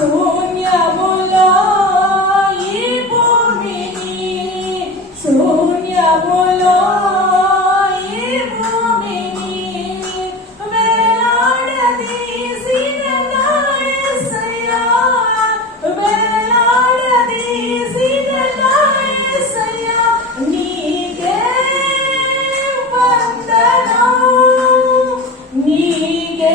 శూన్యములో ఈ భూమిని శూన్యములో ఈ భూమిని వేలాడదీసిన నా యేసయ్యా వేలాడదీసిన నా యేసయ్యా నీకే వందనం నీకే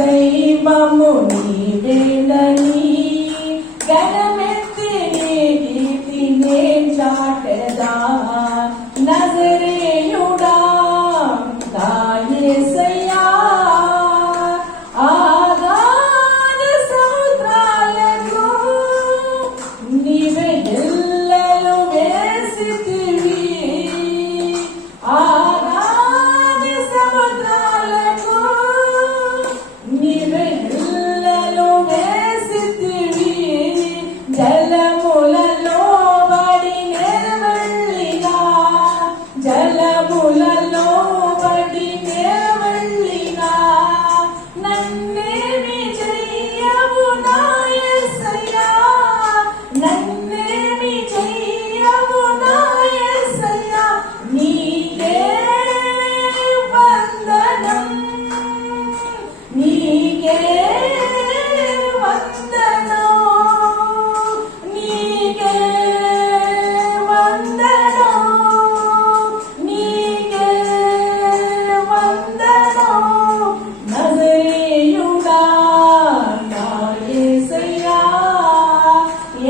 దైవము నీవేనని గణమెత్తి నీ కీర్తినే చాటెదా నజరేయుడా నా యేసయ్యా ఆగాధ సముద్రాలకు నీవే ఎల్లలు వేసితివి ఆగాధ సముద్రాలకు నీవే ఎల్లలు వేసితివి జలములలో బడి వెళ్ళినా జలములలో బడి వెళ్ళినా నన్నేమి చెయ్యవు నా యేసయ్యా నన్నేమి చెయ్యవు నా యేసయ్యా నీకే వందనం నీకే వందనం నీకే వందనం నీకే వందనం నజరేయుడా నా యేసయ్యా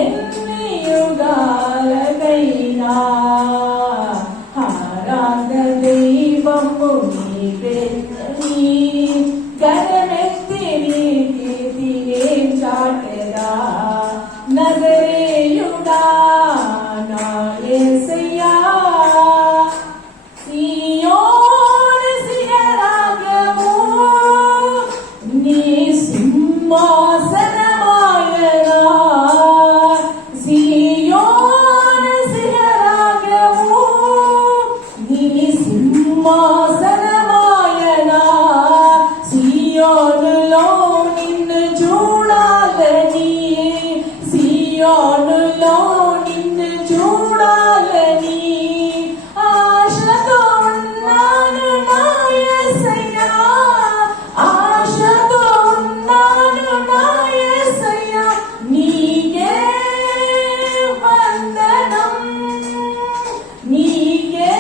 ఎన్ని యుగాలకైనా ఆరాధ దైవము నీవేనని గణమెత్తి నీ కీర్తినే చాటెదా నజరేయుడా నా యేసయ్యా సియోను శిఖరాగ్రము నీ సింహాసనమాయనా సియోను శిఖరాగ్రము నీ సింహాసనమాయనా సియోనులో నిన్ను చూడాలని సియోనులో నిన్ను చూడాలని ఆశతో ఉన్నాను నా యేసయ్యా ఆశతో ఉన్నాను నా యేసయ్యా నీకే వందనం నీకే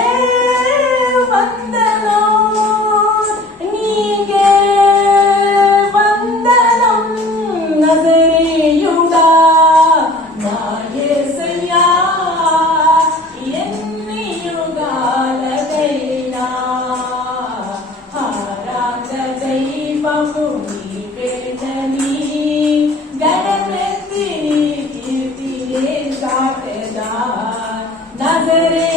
వందనం నీకే వందనం నజరేయుడా నా యేసయ్యా ఎన్ని యుగాలకైనా ఆరాధ దైవము నీవేనని గణమెత్తి నీ కీర్తినే చాటెదా నజరే